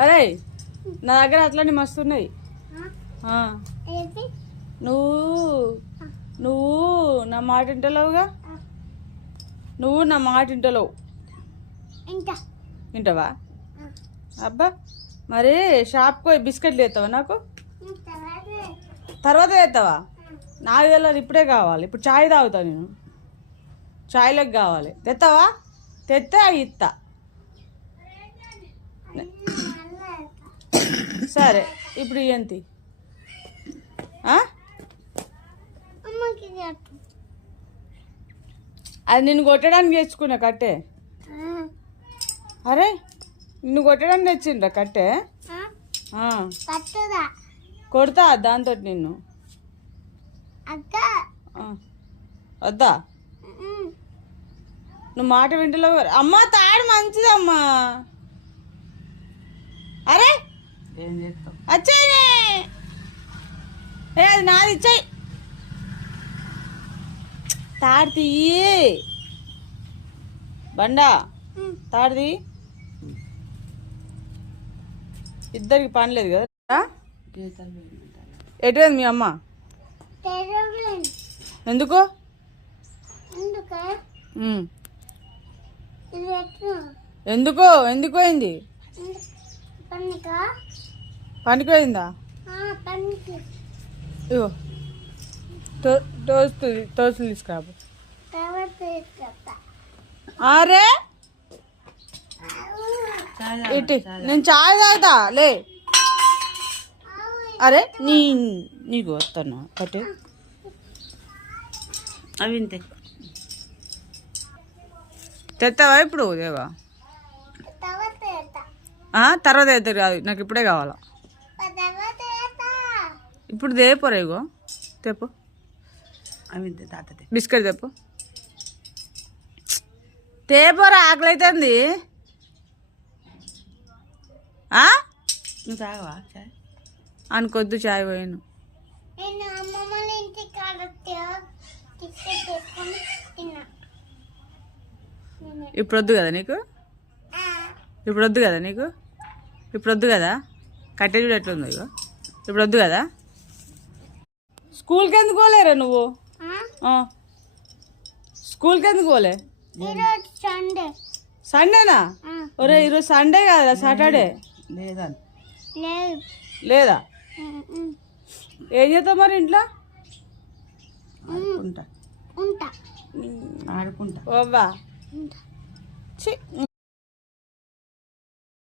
అరే నా దగ్గర అట్లనే మస్తున్నాయి. నువ్వు నువ్వు నా మాట వింటలేవుగా. నువ్వు నా మాట వింటలేవు. వింటావా? అబ్బా మరి షాప్కి పోయి బిస్కెట్లు వేస్తావా? నాకు తర్వాత వేస్తావా? నాకు తెలియదు, ఇప్పుడే కావాలి. ఇప్పుడు చాయ్ తాగుతా నేను. చాయ్లోకి కావాలి. తెస్తావా? తెస్తే అవి ఇస్తా. సరే ఇప్పుడు ఏంటి? అది నిన్ను కొట్టడానికి తెచ్చుకున్నా కట్టే. అరే నిన్ను కొట్టడానికి తెచ్చిండ్రా కట్టే. కొడతా దాంతో నిన్ను. వద్దా? నువ్వు మాట వింటలేవు. అమ్మ తాడు మంచిదమ్మా. అరే వచ్చాయి. అది నాది ఇచ్చాయి. తాడు తీయి బండా. తాడు తీ. ఇద్దరికి పని లేదు కదా. ఎటు మీ అమ్మ? ఎందుకు ఎందుకో ఎందుకు పోయింది? పనికి పోయిందా? ఇగో తోసులు తీసుకురాబు. అరే ఇటు నేను చాయ్ తాగుతా లే. అరే నీకు వస్తున్నా కట్టు. అవి ఇంతే తెస్తావా ఇప్పుడు? దేవా తర్వాత అవుతుంది కాదు, నాకు ఇప్పుడే కావాలా. ఇప్పుడు దేపోరా. ఇగో తెప్పు. అవి ఇంతే తాత బిస్కెట్ తెప్పు. తేపోరా ఆకలి అవుతుంది. నువ్వు తాగవా చాయ్? అనుకొద్దు చాయ్ పోయాను. ఇప్పుడు వద్దు కదా నీకు? ఇప్పుడు వద్దు కదా నీకు? ఇప్పుడు వద్దు కదా? కట్టె చూడు ఎట్లుందో. ఇగో ఇప్పుడు వద్దు కదా? స్కూల్కి ఎందుకు పోలేరా నువ్వు? స్కూల్కి ఎందుకు పోలే? సండేనా? ఒరే ఈరోజు సండే కదా, సాటర్డే లేదా? ఏం చేస్తావు మరి ఇంట్లో? ఆడుకుంటా. ఓ బా.